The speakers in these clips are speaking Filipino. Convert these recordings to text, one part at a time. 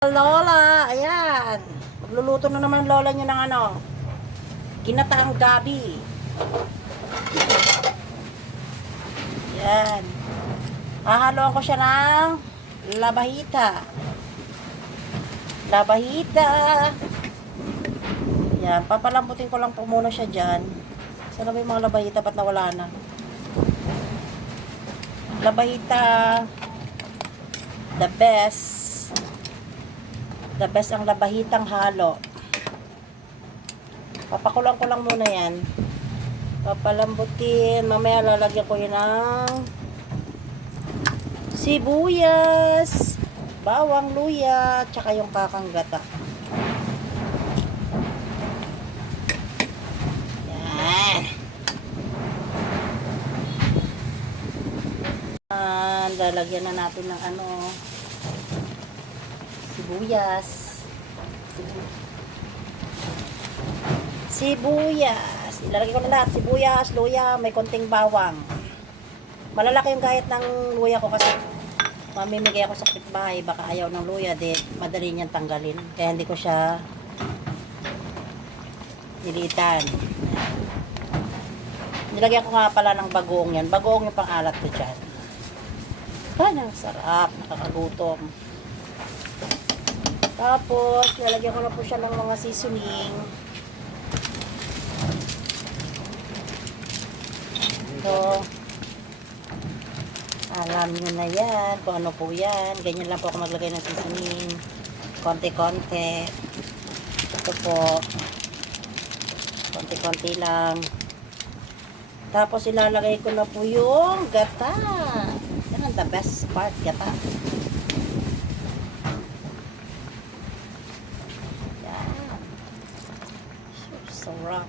Lola, ayan. Magluluto na naman lola nyo ng ginataang gabi. Ayan. Hahaluan ko siya ng labahita. Labahita. Ayan, papalambutin ko lang po muna siya dyan. Sana ba yung mga labahita? Ba't nawala na? Labahita. The best. The best ang labahitang halo. Papakulang ko lang muna yan. Papalambutin. Mamaya lalagyan ko yun ng sibuyas, bawang, luya, tsaka yung kakanggata. Yan. Lalagyan na natin ng sibuyas. Sibuyas. Ilalagay ko na lahat. Sibuyas, luya, may konting bawang. Malalaki yung gayat ng luya ko kasi mamimigay ako sa kapitbahay. Baka ayaw ng luya. Madali niyang tanggalin. Kaya hindi ko siya nilitan. Nilagyan ko nga pala ng bagoong yan. Bagoong yung pang-alat ko dyan. Ang sarap. Nakakagutom. Tapos, nilagyan ko na po siya ng mga seasoning. Ito. Alam nyo na yan. Kung ano po yan. Ganyan lang po ako maglagay ng seasoning. Konti-konti. Ito po. Konti-konti lang. Tapos, ilalagay ko na po yung gata. Yan ang the best part, gata. Sarap.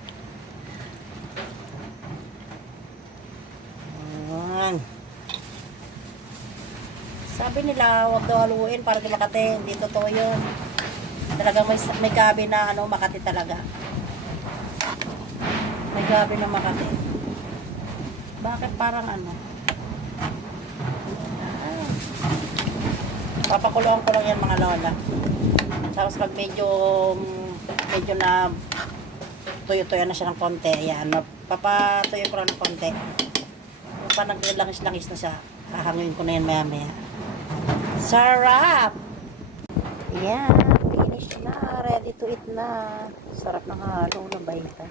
Ayan. Sabi nila, huwag daw haluin para di makati. Hindi totoo yun. Talagang may gabi na makati talaga. May gabi na makati. Bakit parang Papakuluan ko lang yan mga lola. Tapos pag medyo na tuyo-tuyo na siya ng konti. Ayan, papatuyo ko lang ng konti. Pa naglangis-langis na siya. Hahangin ko na yan maya-maya. Sarap! Ayan, finish na. Ready to eat na. Sarap ng halo ng baita.